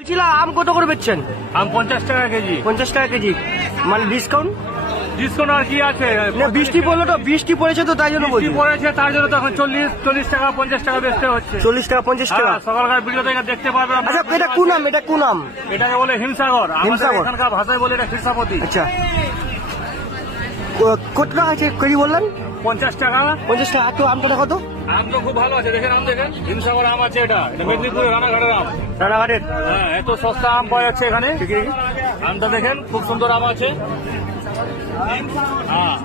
বলছিলাম আম কত করে বেচছেন? আম 50 টাকা কেজি। 50 টাকা কেজি, মানে ডিসকাউন্ট? ডিসকাউন্ট আর কি আছে? না বৃষ্টি পড়লো তো, বৃষ্টি পড়েছে তো তাই জন্য বলছি। বৃষ্টি পড়েছে তার জন্য তো এখন 40 টাকা 50 টাকা বেচতে হচ্ছে। 40 টাকা 50 টাকা। হ্যাঁ, সকালকার ভিডিও থেকে দেখতে পারবেন। আচ্ছা এটা কোন আম? এটা কোন আম? এটাকে বলে হিমসাগর। আমাদের হিমসাগর। এখানকার ভাষায় বলে এটা খিরসাপতি। আচ্ছা কত টাকা আছে কেজি বললেন? 50 টাকা। 50 টাকা। তো আমটা কত? আম তো খুব ভালো আছে, দেখেন আম দেখেন। হিমসাগর আম আছে, এটা মেদিনীপুরের রানাঘাটের আম। রানাঘাটের? হ্যাঁ, এত সস্তা আম পাওয়া যাচ্ছে এখানে। আমটা দেখেন, খুব সুন্দর আম আছে। হ্যাঁ,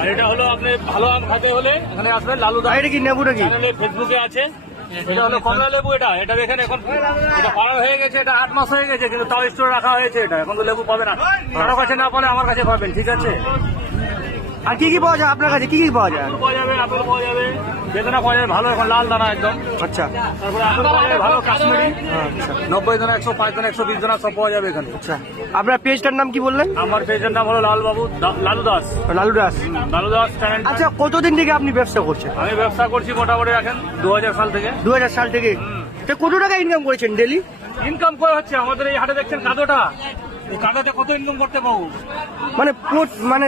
আর এটা হলো আপনি ভালো আম খেতে হলে এখানে আসবেন। লালু দা এটা কি নেবুটা কি? চ্যানেলে ফেসবুকে আছে। এটা হলো কমলা লেবু। এটা দেখেন, এখন এটা পাড়া হয়ে গেছে, এটা 8 মাস হয়ে গেছে, কিন্তু তাও স্টোরে রাখা হয়েছে। এটা এখন তো লেবু পাবে না, কারো কাছে না পেলে আমার কাছে পাবেন, ঠিক আছে? আর কি কি পাওয়া যায় আপনার কাছে? কি কি পাওয়া যায়? পাওয়া যাবে, আপেল পাওয়া যাবে, বেদানা পাওয়া যাবে ভালো, এখন লাল দানা একদম। আচ্ছা তারপরে আপেল পাওয়া যাবে ভালো কাশ্মীরি, আচ্ছা 90 দানা, 105 দানা, 120 দানা সব পাওয়া যাবে এখানে। আচ্ছা। আপনার পেজটার নাম কি বললেন? আমার পেজের নাম হলো লালু দাস। লালু দাস। লালু দাস চ্যানেল। আচ্ছা কতদিন থেকে আপনি ব্যবসা করছেন? আমি ব্যবসা করছি মোটামুটি রাখেন 2000 সাল থেকে। 2000 সাল থেকে। তো কত টাকা ইনকাম করেছেন ডেলি? ইনকাম করে হচ্ছে আমাদের এই হাটে দেখছেন কাদোটা, এই কাদোতে কত ইনকাম করতে পাবো? মানে মানে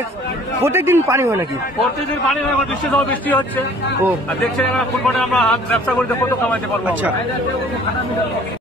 প্রত্যেকদিন পানি হয় নাকি? প্রত্যেকদিন পানি হয়, আমার বৃষ্টি সহ বৃষ্টি হচ্ছে। ও আর দেখছেন এবার ফুটপাতে আমরা ব্যবসা করতে কত কামাইতে পারবো। আচ্ছা।